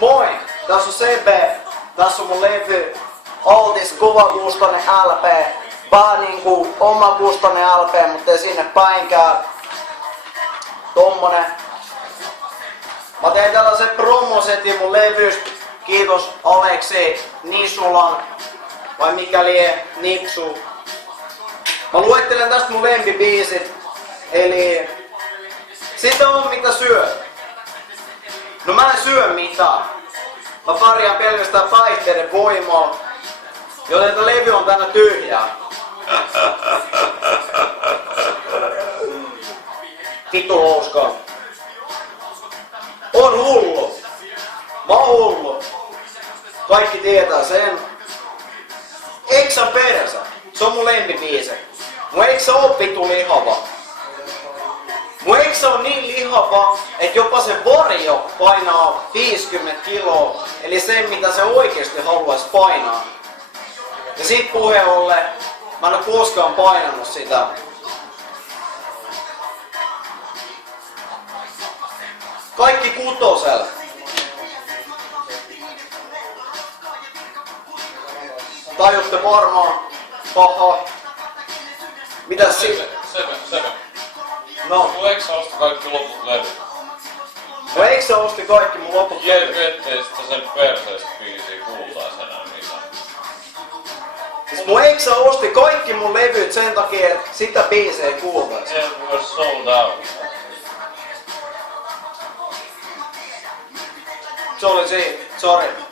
Moi! Tässä on Sebe. Tässä on mun levy. Altis kuvakuustonen LP. Vähän niinku omakuustonen LP, mutta ei sinne päinkään. Tommonen. Mä tein tällaisen promosetin mun levystä. Kiitos Aleksi Nisulan. Vai mikä lie Nipsu. Mä luettelen tästä mun lempibiisit. Eli sitä on mitä syö. No mä en syö mitään. Mä pärjään pelkästään päihteiden voimalla. Joten tää levy on tänne tyhjää. Vittu louskaa. On hullu. Mä oon hullu. Kaikki tietää sen. Eksän perässä. Se on mun lempibiisi. Mun eksä on vittu lihava. Mun eksä on niin lihava, että jopa se varjo painaa 50 kiloa. Eli sen mitä se oikeesti haluais painaa. Ja sit puheen ollen, mä en oo koskaan painanut sitä. Kaikki kutosel. Tajutte varmaan. Haha. Mitäs sit? Sebe. No. Mun eksä osti kaikki loput levyt. No eikö sä osti kaikki mun loput levyt? Ettei sitä sen perseestä biisiä kuultais enää mitään. Siis mun eksä osti kaikki mun levyt sen takia, että sitä biisejä kuultais. Se was sold out. Se oli siinä. Sorry.